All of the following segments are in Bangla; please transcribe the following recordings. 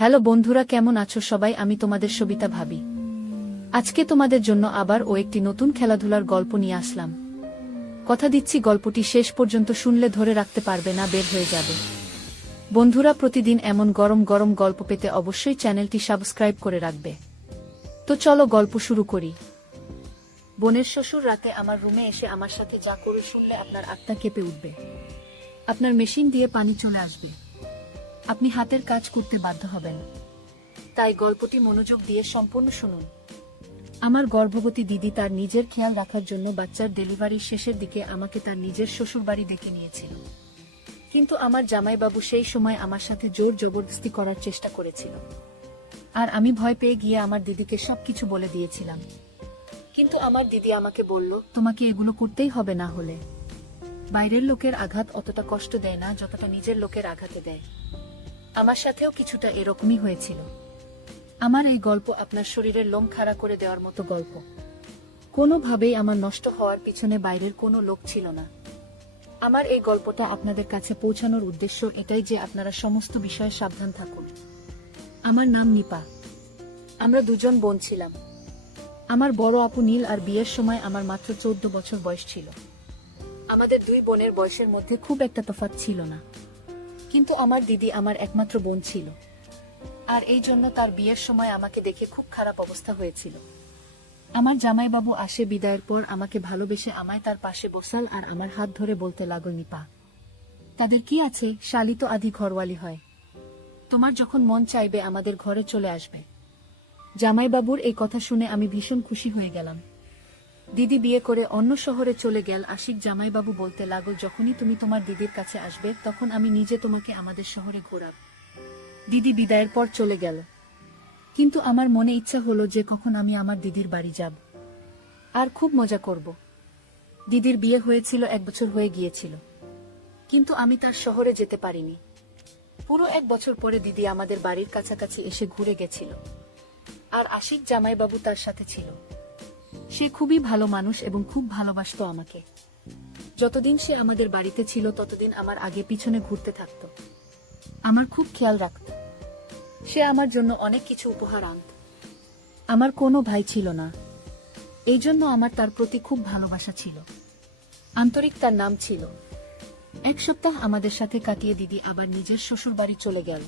হ্যালো বন্ধুরা, কেমন আছো সবাই? আমি তোমাদের সবিতা ভাবি। আজকে তোমাদের জন্য আবার একটি নতুন খেলাধুলার গল্প নিয়ে আসলাম। কথা দিচ্ছি, গল্পটি শেষ পর্যন্ত শুনলে ধরে রাখতে পারবে না, বের হয়ে যাবে। বন্ধুরা, প্রতিদিন এমন গরম গরম গল্প পেতে অবশ্যই চ্যানেলটি সাবস্ক্রাইব করে রাখবে। তো চলো গল্প শুরু করি। বোনের শ্বশুর রাতে আমার রুমে এসে আমার সাথে যা করে শুনলে আপনার আত্মা কেঁপে উঠবে। আপনার মেশিন দিয়ে পানি চলে আসবে, আপনি হাতের কাজ করতে বাধ্য হবেন। তাই গল্পটি মনোযোগ দিয়ে সম্পূর্ণ শুনুন। আমার গর্ভবতী দিদি তার নিজের খেয়াল রাখার জন্য বাচ্চার ডেলিভারির শেষের দিকে আমাকে তার নিজের শ্বশুরবাড়ি ডেকে নিয়েছিল। কিন্তু আমার জামাইবাবু সেই সময় আমার সাথে জোর জবরদস্তি করার চেষ্টা করেছিল, আর আমি ভয় পেয়ে গিয়ে আমার দিদিকে সবকিছু বলে দিয়েছিলাম। কিন্তু আমার দিদি আমাকে বলল, তোমাকে এগুলো করতেই হবে, না হলে বাইরের লোকের আঘাত অতটা কষ্ট দেয় না যতটা নিজের লোকের আঘাতে দেয়। আমার সাথেও কিছুটা এরকমই হয়েছিল। আমার এই গল্প আপনার শরীরের লোম খাড়া করে দেওয়ার মতো গল্প। কোনোভাবেই আমার নষ্ট হওয়ার পিছনে বাইরের কোনো লোক ছিল না। আমার এই গল্পটা আপনাদের কাছে পৌঁছানোর উদ্দেশ্য এটাই যে আপনারা সমস্ত বিষয়ে সাবধান থাকুন। আমার নাম নিপা। আমরা দুজন বোন ছিলাম। আমার বড় আপু নীল, আর বিয়ের সময় আমার মাত্র 14 বছর বয়স ছিল। আমাদের দুই বোনের বয়সের মধ্যে খুব একটা তফাৎ ছিল না, কিন্তু আমার দিদি আমার একমাত্র বোন ছিল, আর এই জন্য তার বিয়ের সময় আমাকে দেখে খুব খারাপ অবস্থা হয়েছিল। আমার জামাইবাবু আসে বিদায়ের পর আমাকে ভালোবেসে আমায় তার পাশে বসাল আর আমার হাত ধরে বলতে লাগল, নিপা, তাদের কি আছে, শালি তো আধি ঘরওয়ালি হয়, তোমার যখন মন চাইবে আমাদের ঘরে চলে আসবে। জামাইবাবুর এই কথা শুনে আমি ভীষণ খুশি হয়ে গেলাম। দিদি বিয়ে করে অন্য শহরে চলে গেল। আশিক জামাইবাবু বলতে লাগল, যখনই তুমি তোমার দিদির কাছে আসবে তখন আমি নিজে তোমাকে আমাদের শহরে ঘোরাব। দিদি বিদায়ের পর চলে গেল, কিন্তু আমার মনে ইচ্ছা হলো যে কখন আমি আমার দিদির বাড়ি যাব আর খুব মজা করব। দিদির বিয়ে হয়েছিল 1 বছর হয়ে গিয়েছিল, কিন্তু আমি তার শহরে যেতে পারিনি। পুরো 1 বছর পরে দিদি আমাদের বাড়ির কাছাকাছি এসে ঘুরে গেছিল, আর আশিক জামাইবাবু তার সাথে ছিল। সে খুবই ভালো মানুষ এবং খুব ভালোবাসতো আমাকে। যতদিন সে আমাদের বাড়িতে ছিল ততদিন আমার আগে পিছনে ঘুরতে থাকতো, আমার খুব খেয়াল রাখত। সে আমার জন্য অনেক কিছু উপহার আনত। আমার কোনো ভাই ছিল না, এই জন্য আমার তার প্রতি খুব ভালোবাসা ছিল। আন্তরিক তার নাম ছিল। 1 সপ্তাহ আমাদের সাথে কাটিয়ে দিদি আবার নিজের শ্বশুর বাড়ি চলে গেল।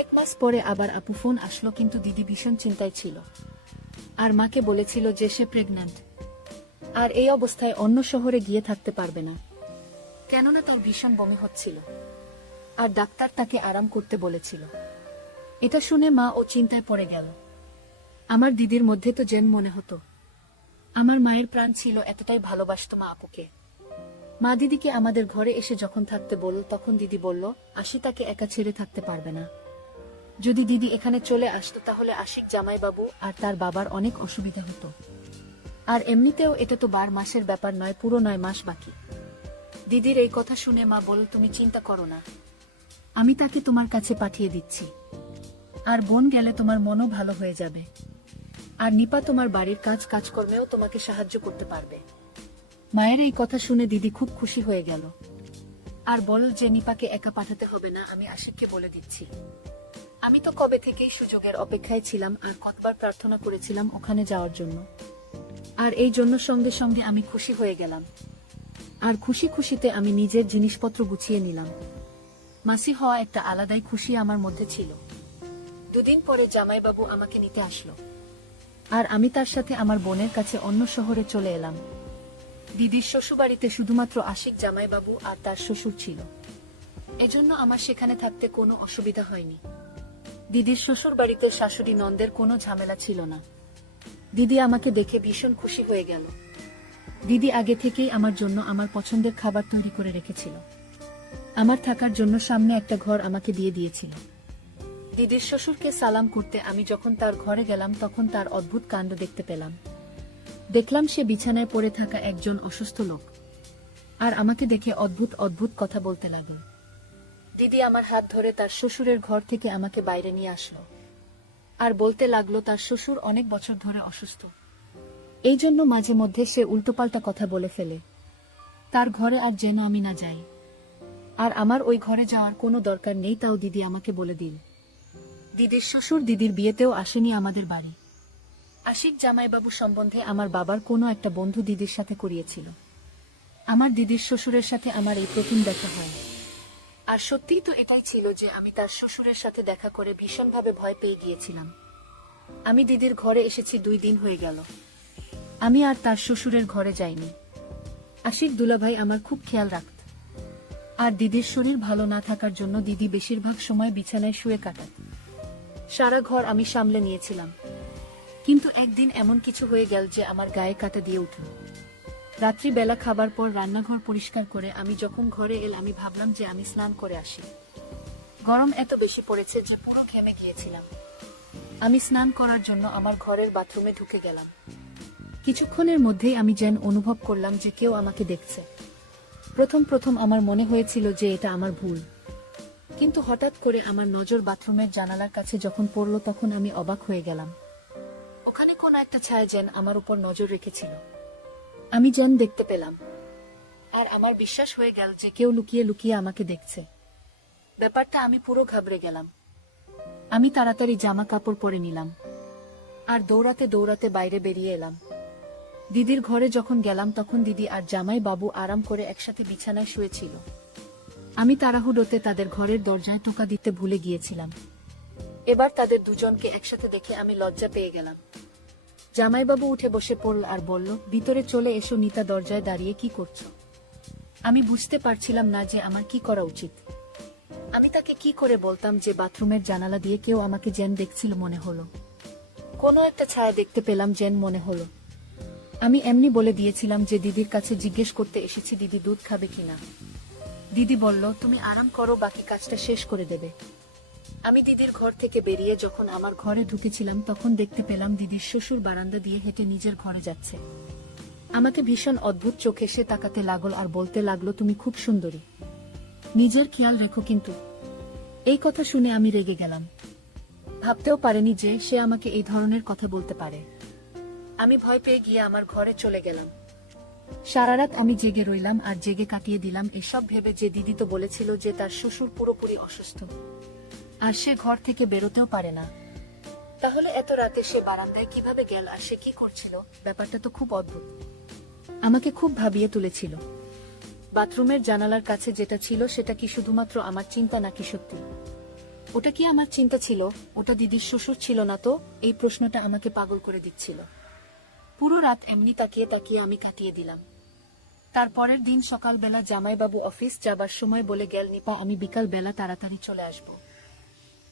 1 মাস পরে আবার আপু ফোন আসলো, কিন্তু দিদি ভীষণ চিন্তায় ছিল আর মাকে বলেছিল যে সে প্রেগন্যান্ট, আর এই অবস্থায় অন্য শহরে গিয়ে থাকতে পারবে না, কেননা তার ভীষণ বমি হচ্ছিল আর ডাক্তার তাকে আরাম করতে বলেছিল। এটা শুনে মা ও চিন্তায় পড়ে গেল। আমার দিদির মধ্যে তো যেন মনে হতো আমার মায়ের প্রাণ ছিল, এতটাই ভালোবাসতো মা আপুকে। মা দিদিকে আমাদের ঘরে এসে যখন থাকতে বলল তখন দিদি বলল, আশি তাকে একা ছেড়ে থাকতে পারবে না। যদি দিদি এখানে চলে আসতো তাহলে আশিক জামাইবাবু আর তার বাবার অনেক অসুবিধা হতো, আর এমনিতেও এটা তো 12 মাসের ব্যাপার নয়, পুরো 9 মাস বাকি। দিদির এই কথা শুনে মা বলল, তুমি চিন্তা করো না, আমি তাকে তোমার কাছে পাঠিয়ে দিচ্ছি, আর বোন গেলে তোমার মনও ভালো হয়ে যাবে, আর নিপা তোমার বাড়ির কাজকর্মেও তোমাকে সাহায্য করতে পারবে। মায়ের এই কথা শুনে দিদি খুব খুশি হয়ে গেল আর বলল যে নিপাকে একা পাঠাতে হবে না, আমি আশিককে বলে দিচ্ছি। আমি তো কবে থেকেই সুযোগের অপেক্ষায় ছিলাম আর কতবার প্রার্থনা করেছিলাম ওখানে যাওয়ার জন্য, আর এই জন্য সঙ্গে সঙ্গে আমি খুশি হয়ে গেলাম। আর খুশি খুশিতে আমি নিজের জিনিসপত্র গুছিয়ে নিলাম। মাসি হওয়া একটা আলাদাই খুশি আমার মধ্যে ছিল। 2 দিন পরে জামাইবাবু আমাকে নিতে আসলো, আর আমি তার সাথে আমার বোনের কাছে অন্য শহরে চলে এলাম। দিদির শ্বশুরবাড়িতে শুধুমাত্র আশিক জামাইবাবু আর তার শ্বশুর ছিল, এজন্য আমার সেখানে থাকতে কোনো অসুবিধা হয়নি। দিদির শ্বশুর বাড়িতে শাশুড়ি নন্দের কোনো ঝামেলা ছিল না। দিদি আমাকে দেখে ভীষণ খুশি হয়ে গেল। দিদি আগে থেকেই আমার জন্য আমার পছন্দের খাবার তৈরি করে রেখেছিল। আমার থাকার জন্য সামনে একটা ঘর আমাকে দিয়ে দিয়েছিল। দিদির শ্বশুরকে সালাম করতে আমি যখন তার ঘরে গেলাম তখন তার অদ্ভুত কাণ্ড দেখতে পেলাম। দেখলাম সে বিছানায় পড়ে থাকা একজন অসুস্থ লোক, আর আমাকে দেখে অদ্ভুত অদ্ভুত কথা বলতে লাগল। দিদি আমার হাত ধরে তার শ্বশুরের ঘর থেকে আমাকে বাইরে নিয়ে আসলো আর বলতে লাগলো তার শ্বশুর অনেক বছর ধরে অসুস্থ, এই জন্য মাঝে মধ্যে সে উল্টোপাল্টা কথা বলে ফেলে। তার ঘরে আর যেন আমি না যাই, আর আমার ওই ঘরে যাওয়ার কোনো দরকার নেই, তাও দিদি আমাকে বলে দিল। দিদির শ্বশুর দিদির বিয়েতেও আসেনি আমাদের বাড়ি। আশিক জামাইবাবু সম্বন্ধে আমার বাবার কোনো একটা বন্ধু দিদির সাথে করিয়েছিল। আমার দিদির শ্বশুরের সাথে আমার এই প্রথম দেখা হয়। আর সত্যিই তো এটাই ছিল যে আমি তার শ্বশুরের সাথে দেখা করে ভীষণভাবে ভয় পেয়ে গিয়েছিলাম। আমি দিদির ঘরে এসেছি 2 দিন হয়ে গেল। আমি আর তার শ্বশুরের ঘরে যাইনি। আশিক দুলাভাই আমার খুব খেয়াল রাখত। আর দিদির শরীর ভালো না থাকার জন্য দিদি বেশিরভাগ সময় বিছানায় শুয়ে কাটাত। সারা ঘর আমি সামলে নিয়েছিলাম। কিন্তু একদিন এমন কিছু হয়ে গেল যে আমার গায়ে কাঁটা দিয়ে উঠল। রাত্রিবেলা খাবার পর রান্নাঘর পরিষ্কার করে আমি যখন ঘরে আমি ভাবলাম যে আমি স্নান করে আসি। গরম এত বেশি পড়েছে যে পুরো ঘেমে গিয়েছিলাম। আমি স্নান করার জন্য আমার ঘরের বাথরুমে ঢুকে গেলাম। কিছুক্ষণের মধ্যেই আমি যেন অনুভব করলাম যে কেউ আমাকে দেখছে। প্রথম আমার মনে হয়েছিল যে এটা আমার ভুল। কিন্তু হঠাৎ করে আমার নজর বাথরুমের জানালার কাছে যখন পড়ল তখন আমি অবাক হয়ে গেলাম। ওখানে কোন একটা ছায়া যেন আমার উপর নজর রেখেছিল। আমি যেন দেখতে পেলাম। আর আমার বিশ্বাস হয়ে গেল যে কেউ লুকিয়ে লুকিয়ে আমাকে দেখছে। ব্যাপারটা আমি পুরো ঘাবড়ে গেলাম। আমি তাড়াতাড়ি জামা কাপড় পরে নিলাম। আর দৌড়াতে দৌড়াতে বাইরে বেরিয়ে এলাম। দিদির ঘরে যখন গেলাম তখন দিদি আর জামাই বাবু আরাম করে একসাথে বিছানায় শুয়েছিল। আমি তাড়াহুড়োতে তাদের ঘরের দরজায় টোকা দিতে ভুলে গিয়েছিলাম। এবার তাদের দুজনকে একসাথে দেখে আমি লজ্জা পেয়ে গেলাম। জামাইবাবু উঠে বসে পড়ল আর বলল, ভিতরে চলে এসো। নিতা দরজায় দাঁড়িয়ে কি করছো? আমি বুঝতে পারছিলাম না যে আমার কি করা উচিত। আমি তাকে কি করে বলতাম যে বাথরুমের জানালা দিয়ে কেউ আমাকে যেন দেখছিল মনে হলো। কোনো একটা ছায়া দেখতে পেলাম যেন মনে হলো। আমি এমনি বলে দিয়েছিলাম যে দিদির কাছে জিজ্ঞেস করতে এসেছি দিদি দুধ খাবে কিনা। দিদি বলল, তুমি আরাম করো, বাকি কাজটা শেষ করে দেবে। আমি দিদির ঘর থেকে বেরিয়ে যখন আমার ঘরে ঢুকেছিলাম তখন দেখতে পেলাম দিদির শ্বশুর বারান্দা দিয়ে হেঁটে নিজের ঘরে যাচ্ছে। আমাকে ভীষণ অদ্ভুত চোখে সে তাকাতে লাগল আর বলতে লাগলো, তুমি খুব সুন্দরী, নিজের খেয়াল রেখো কিন্তু। এই কথা শুনে আমি রেগে গেলাম। ভাবতেও পারিনি যে সে আমাকে এই ধরনের কথা বলতে পারে। আমি ভয় পেয়ে গিয়ে আমার ঘরে চলে গেলাম। সারা রাত আমি জেগে রইলাম আর জেগে কাটিয়ে দিলাম এসব ভেবে যে দিদি তো বলেছিল যে তার শ্বশুর পুরোপুরি অসুস্থ আর সে ঘর থেকে বেরোতেও পারে না। তাহলে এত রাতে সে বারান্দায় কিভাবে গেল আর সে কি করছিল? ব্যাপারটা তো খুব অদ্ভুত। আমাকে খুব ভাবিয়ে তুলেছিল। বাথরুমের জানালার কাছে যেটা ছিল সেটা কি শুধুমাত্র আমার চিন্তা নাকি সত্যি? ওটা কি আমার চিন্তা ছিল? ওটা দিদির শ্বশুর ছিল না তো? এই প্রশ্নটা আমাকে পাগল করে দিচ্ছিল। পুরো রাত এমনি তাকিয়ে তাকিয়ে আমি কাটিয়ে দিলাম। তারপরের দিন সকালবেলা জামাইবাবু অফিস যাবার সময় বলে গেল, নিপা আমি বিকাল বেলা তাড়াতাড়ি চলে আসব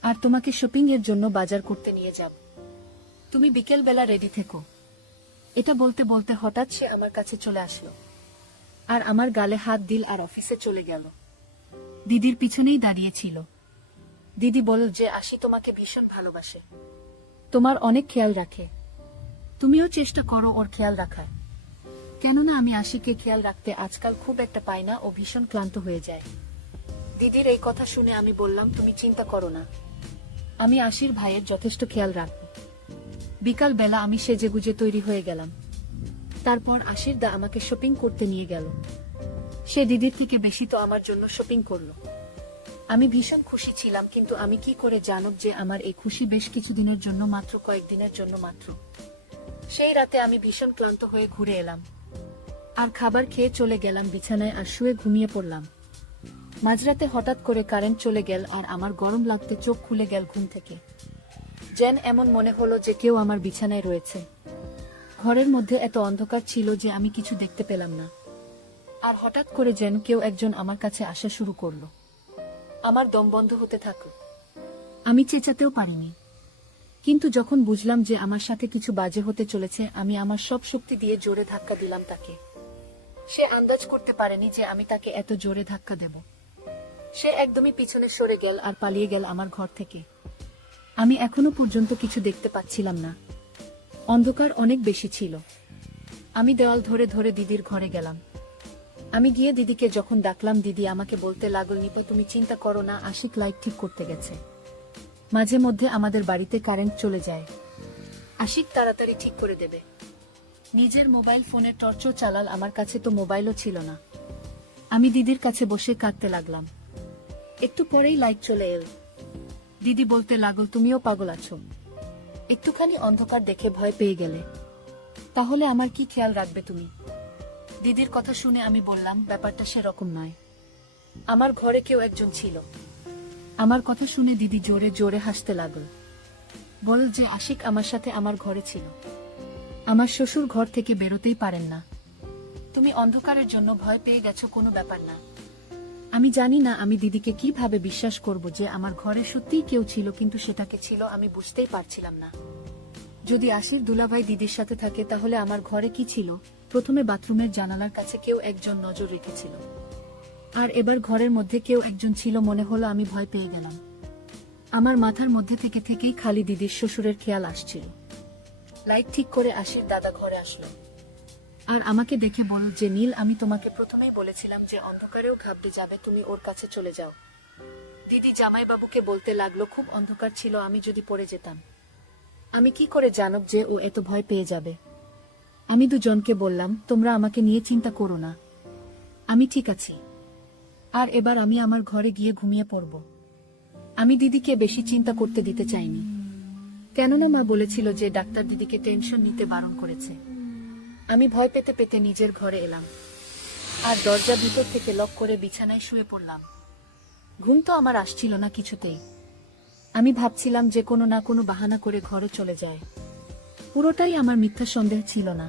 আর তোমাকে শপিং এর জন্য বাজার করতে নিয়ে যাব। তুমি বিকেল বেলা রেডি থেকো। এটা বলতে বলতে হঠাৎ সে আমার কাছে চলে আসলো আর আমার গালে হাত দিল আর অফিসে চলে গেল। দিদির পিছনেই দাঁড়িয়ে ছিল। দিদি বলল যে আশি তোমাকে ভীষণ ভালোবাসে, তোমার অনেক খেয়াল রাখে, তুমিও চেষ্টা করো ওর খেয়াল রাখার। কেননা আমি আশিকে খেয়াল রাখতে আজকাল খুব একটা পাই না, ও ভীষণ ক্লান্ত হয়ে যায়। দিদির এই কথা শুনে আমি বললাম, তুমি চিন্তা করো না, আমি আশির ভাইয়ের যথেষ্ট খেয়াল রাখব। বিকাল বেলা আমি সেজেগুজে তৈরি হয়ে গেলাম। তারপর আশির দা আমাকে শপিং করতে নিয়ে গেল। সে দিদির থেকে বেশি তো আমার জন্য শপিং করলো। আমি ভীষণ খুশি ছিলাম, কিন্তু আমি কি করে জানব যে আমার এই খুশি বেশ কিছুদিনের জন্য মাত্র, কয়েকদিনের জন্য মাত্র। সেই রাতে আমি ভীষণ ক্লান্ত হয়ে ঘুরে এলাম আর খাবার খেয়ে চলে গেলাম বিছানায় আর শুয়ে ঘুমিয়ে পড়লাম। মাঝরাতে হঠাৎ করে কারেন্ট চলে গেল আর আমার গরম লাগতে চোখ খুলে গেল ঘুম থেকে। যেন এমন মনে হলো যে কেউ আমার বিছানায় রয়েছে। ঘরের মধ্যে এত অন্ধকার ছিল যে আমি কিছু দেখতে পেলাম না। আর হঠাৎ করে যেন কেউ একজন আমার কাছে আসা শুরু করলো। আমার দম বন্ধ হতে থাকলো। আমি চেঁচাতেও পারিনি। কিন্তু যখন বুঝলাম যে আমার সাথে কিছু বাজে হতে চলেছে, আমি আমার সব শক্তি দিয়ে জোরে ধাক্কা দিলাম তাকে। সে আন্দাজ করতে পারেনি যে আমি তাকে এত জোরে ধাক্কা দেব। সে একদমই পিছনে সরে গেল আর পালিয়ে গেল আমার ঘর থেকে। আমি এখনো পর্যন্ত কিছু দেখতে পাচ্ছিলাম না। অন্ধকার অনেক বেশি ছিল। আমি দেওয়াল ধরে ধরে দিদির ঘরে গেলাম। আমি গিয়ে দিদিকে যখন ডাকলাম, দিদি আমাকে বলতে লাগল, নিপা তুমি চিন্তা করো না, আশিক লাইট ঠিক করতে গেছে। মাঝে মধ্যে আমাদের বাড়িতে কারেন্ট চলে যায়, আশিক তাড়াতাড়ি ঠিক করে দেবে। নিজের মোবাইল ফোনের টর্চও চালাল, আমার কাছে তো মোবাইলও ছিল না। আমি দিদির কাছে বসে কাঁদতে লাগলাম। একটু পরেই লাইট চলে এল। দিদি বলতে লাগল, তুমিও পাগল আছো, একটুখানি অন্ধকার দেখে ভয় পেয়ে গেলে, তাহলে আমার কি খেয়াল রাখবে তুমি? দিদির কথা শুনে আমি বললাম, ব্যাপারটা সেরকম নয়, আমার ঘরে কেউ একজন ছিল। আমার কথা শুনে দিদি জোরে জোরে হাসতে লাগল, বল যে আশিক আমার সাথে আমার ঘরে ছিল, আমার শ্বশুর ঘর থেকে বেরোতেই পারেন না, তুমি অন্ধকারের জন্য ভয় পেয়ে গেছো, কোনো ব্যাপার না। আমি জানি না আমি দিদিকে কিভাবে বিশ্বাস করব যে আমার ঘরে সত্যিই কেউ ছিল, কিন্তু সেটাকে ছিল আমি বুঝতেই পারছিলাম না। যদি আশির দুলাভাই দিদির সাথে থাকে তাহলে আমার ঘরে কি ছিল? প্রথমে বাথরুমের জানালার কাছে কেউ একজন নজর রেখেছিল, আর এবার ঘরের মধ্যে কেউ একজন ছিল, মনে হলো আমি ভয় পেয়ে গেলাম। আমার মাথার মধ্যে থেকেই খালি দিদির শ্বশুরের খেয়াল আসছিল। লাইট ঠিক করে আশির দাদা ঘরে আসলো আর আমাকে দেখে বলল যে, নীল, আমি তোমাকে প্রথমেই বলেছিলাম যে অন্ধকারেও ঘাবড়ে যাবে, তুমি ওর কাছে চলে যাও। দিদি জামাইবাবুকে বলতে লাগলো, খুব অন্ধকার ছিল, আমি যদি পড়ে যেতাম, আমি কি করে জানব যে ও এত ভয় পেয়ে যাবে? আমি দুজনকে বললাম, তোমরা আমাকে নিয়ে চিন্তা করো না, আমি ঠিক আছি, আর এবার আমি আমার ঘরে গিয়ে ঘুমিয়ে পড়ব। আমি দিদিকে বেশি চিন্তা করতে দিতে চাইনি, কেননা মা বলেছিল যে ডাক্তার দিদিকে টেনশন নিতে বারণ করেছে। আমি ভয় পেতে পেতে নিজের ঘরে এলাম আর দরজা ভিতর থেকে লক করে বিছানায় শুয়ে পড়লাম। ঘুম তো আমার আসছিল না কিছুতেই। আমি ভাবছিলাম যে কোনো না কোনো বাহানা করে ঘরে চলে যায়। পুরোটাই আমার মিথ্যা সন্দেহ ছিল না,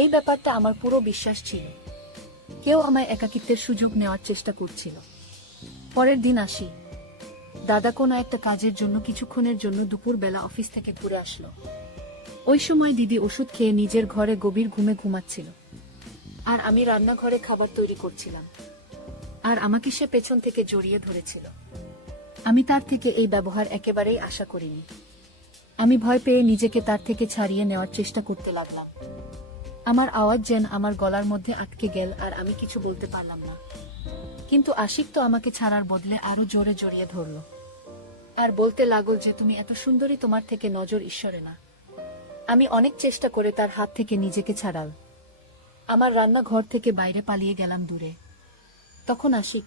এই ব্যাপারটা আমার পুরো বিশ্বাস ছিল। কেউ আমায় একাকিত্বের সুযোগ নেওয়ার চেষ্টা করছিল। পরের দিন আসি, দাদা কোনো একটা কাজের জন্য কিছুক্ষণের জন্য দুপুর বেলা অফিস থেকে ঘুরে আসলো। ওই সময় দিদি ওষুধ খেয়ে নিজের ঘরে গভীর ঘুমে ঘুমাচ্ছিল, আর আমি রান্নাঘরে খাবার তৈরি করছিলাম, আর আমাকে সে পেছন থেকে জড়িয়ে ধরেছিল। আমি তার থেকে এই ব্যবহার একেবারেই আশা করিনি। আমি ভয় পেয়ে নিজেকে তার থেকে ছাড়িয়ে নেওয়ার চেষ্টা করতে লাগলাম। আমার আওয়াজ যেন আমার গলার মধ্যে আটকে গেল আর আমি কিছু বলতে পারলাম না। কিন্তু আশিক তো আমাকে ছাড়ার বদলে আরো জোরে জড়িয়ে ধরল আর বলতে লাগল যে, তুমি এত সুন্দরী, তোমার থেকে নজর ঈশ্বরে না। আমি অনেক চেষ্টা করে তার হাত থেকে নিজেকে ছাড়াল। আমার রান্নাঘর থেকে বাইরে পালিয়ে গেলাম দূরে। তখন আশিক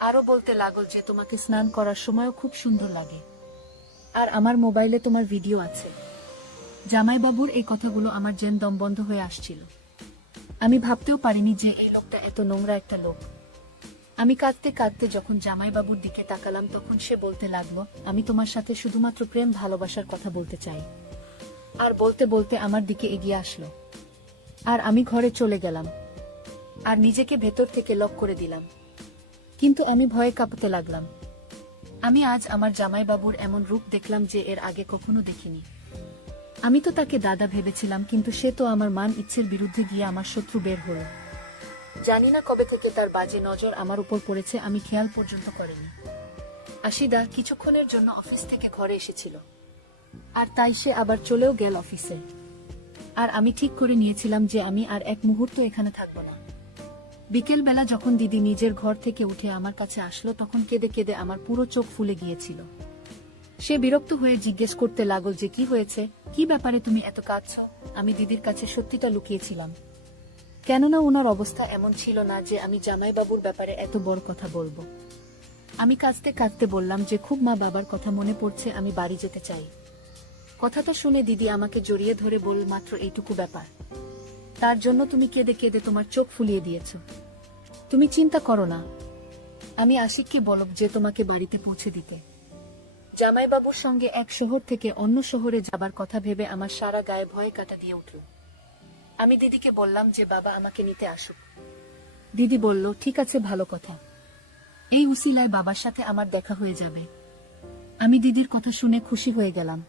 আরো বলতে লাগল যে, তোমাকে স্নান করার সময়ও খুব সুন্দর লাগে, আর আমার মোবাইলে তোমার ভিডিও আছে। জামাইবাবুর এই কথাগুলো আমার যেন দম বন্ধ হয়ে আসছিল। আমি ভাবতেও পারিনি যে এই লোকটা এত নোংরা একটা লোক। আমি কাঁদতে কাঁদতে যখন জামাইবাবুর দিকে তাকালাম তখন সে বলতে লাগলো, আমি তোমার সাথে শুধুমাত্র প্রেম ভালোবাসার কথা বলতে চাই। আর বলতে বলতে আমার দিকে এগিয়ে আসলো, আর আমি ঘরে চলে গেলাম আর নিজেকে ভেতর থেকে লক করে দিলাম। কিন্তু আমি ভয়ে কাঁপতে লাগলাম। আমি আজ আমার জামাইবাবুর এমন রূপ দেখলাম যে এর আগে কখনো দেখিনি। আমি তো তাকে দাদা ভেবেছিলাম, কিন্তু সে তো আমার মান ইচ্ছের বিরুদ্ধে গিয়ে আমার শত্রু বের হলো। জানি না কবে থেকে তার বাজে নজর আমার উপর পড়েছে, আমি খেয়াল পর্যন্ত করিনি। আশিদা কিছুক্ষণের জন্য অফিস থেকে ঘরে এসেছিল, আর তাই সে আবার চলেও গেল অফিসে। আর আমি ঠিক করে নিয়েছিলাম যে আমি আর এক মুহূর্ত এখানে থাকবো না। বিকেল বেলা যখন দিদি নিজের ঘর থেকে উঠে আমার কাছে আসলো তখন কেঁদে কেঁদে আমার পুরো চোখ ফুলে গিয়েছিল। সে বিরক্ত হয়ে জিজ্ঞেস করতে লাগল যে, কি হয়েছে, কি ব্যাপারে তুমি এত কাঁদছো? আমি দিদির কাছে সত্যিটা লুকিয়েছিলাম, কেননা ওনার অবস্থা এমন ছিল না যে আমি জামাইবাবুর ব্যাপারে এত বড় কথা বলবো। আমি কাঁদতে কাঁদতে বললাম যে খুব মা বাবার কথা মনে পড়ছে, আমি বাড়ি যেতে চাই। কথাটা শুনে দিদি আমাকে জড়িয়ে ধরে বলল, মাত্র এইটুকু ব্যাপার, তার জন্য তুমি কেঁদে কেঁদে তোমার চোখ ফুলিয়ে দিয়েছ? তুমি চিন্তা করো না, আমি আশিককে বলব যে তোমাকে বাড়িতে পৌঁছে দিতে। জামাইবাবুর সঙ্গে এক শহর থেকে অন্য শহরে যাবার কথা ভেবে আমার সারা গায়ে ভয়ে কাটা দিয়ে উঠল। আমি দিদিকে বললাম যে বাবা আমাকে নিতে আসুক। দিদি বলল, ঠিক আছে, ভালো কথা, এই উসিলায় বাবার সাথে আমার দেখা হয়ে যাবে। আমি দিদির কথা শুনে খুশি হয়ে গেলাম।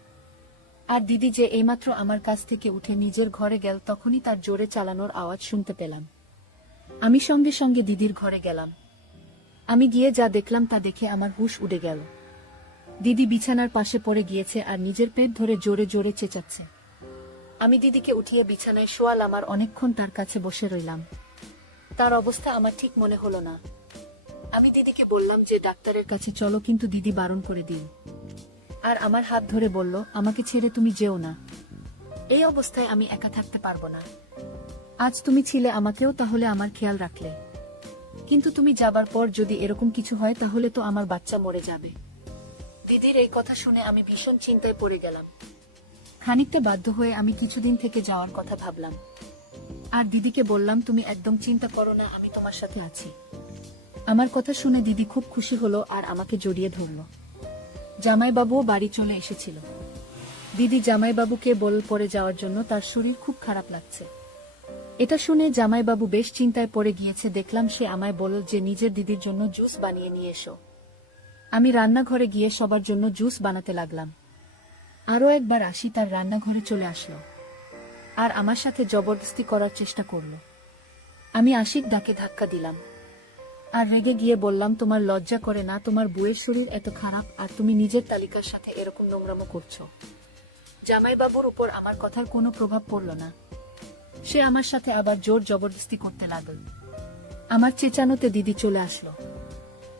আর দিদি যে এইমাত্র আমার কাছ থেকে উঠে নিজের ঘরে গেল তখনই তার জোরে চালানোর আওয়াজ শুনতে পেলাম। আমি সঙ্গে সঙ্গে দিদির ঘরে গেলাম। আমি গিয়ে যা দেখলাম তা দেখে আমার হুঁশ উড়ে গেল। দিদি বিছানার পাশে পড়ে গিয়েছে আর নিজের পেট ধরে জোরে জোরে চেঁচাচ্ছে। আমি দিদিকে উঠিয়ে বিছানায় শোয়ালাম আর অনেকক্ষণ তার কাছে বসে রইলাম। তার অবস্থা আমার ঠিক মনে হলো না। আমি দিদিকে বললাম যে ডাক্তারের কাছে চলো, কিন্তু দিদি বারণ করে দিল আর আমার হাত ধরে বলল, আমাকে ছেড়ে তুমি যেও না, এই অবস্থায় আমি একা থাকতে পারবো না। আজ তুমি ছিলে আমাকেও, তাহলে আমার খেয়াল রাখলে, কিন্তু তুমি যাবার পর যদি এরকম কিছু হয় তাহলে তো আমার বাচ্চা মরে যাবে। দিদির এই কথা শুনে আমি ভীষণ চিন্তায় পড়ে গেলাম। খানিকটা বাধ্য হয়ে আমি কিছুদিন থেকে যাওয়ার কথা ভাবলাম। আর দিদিকে বললাম, তুমি একদম চিন্তা করো না, আমি তোমার সাথে আছি। আমার কথা শুনে দিদি খুব খুশি হলো আর আমাকে জড়িয়ে ধরলো। জামাইবাবুও বাড়ি চলে এসেছিল। দিদি জামাইবাবুকে বল পড়ে যাওয়ার জন্য তার শরীর খুব খারাপ লাগছে। এটা শুনে জামাইবাবু বেশ চিন্তায় পড়ে গিয়েছে। দেখলাম সে আমায় বলল যে নিজের দিদির জন্য জুস বানিয়ে নিয়ে এসো। আমি রান্নাঘরে গিয়ে সবার জন্য জুস বানাতে লাগলাম। আরও একবার আসি তার রান্নাঘরে চলে আসলো আর আমার সাথে জবরদস্তি করার চেষ্টা করলো। আমি আশিক ডাকে ধাক্কা দিলাম আর রেগে গিয়ে বললাম, তোমার লজ্জা করে না? তোমার বউয়ের শরীর এত খারাপ আর তুমি নিজের তালিকার সাথে এরকম নোংরামো করছো। জামাইবাবুর উপর আমার কথার কোনো প্রভাব পড়ল না। সে আমার সাথে আবার জোর জবরদস্তি করতে লাগল। আমার চেঁচানোতে দিদি চলে আসলো।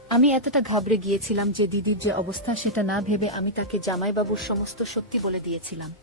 আমি এতটা ঘাবড়ে গিয়েছিলাম যে দিদির যে অবস্থা সেটা না ভেবে আমি তাকে জামাইবাবুর সমস্ত সত্যি বলে দিয়েছিলাম।